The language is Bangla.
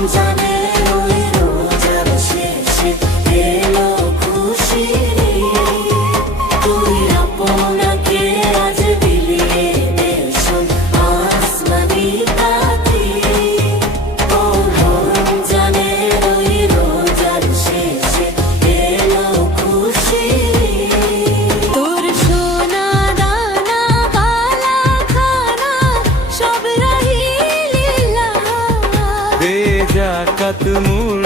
রমজানের ওই রোজার শেষে এলো খুশির ঈদ। তুই আপনাকে আজ বিলিয়ে দে শোন আসমানি তাকিদ। ও রমজানের ওই রোজার শেষে এলো খুশির ঈদ। তোর সোনা দানা কালা খানা সব রাহি লিল্লাহ। দে যাকাত মূল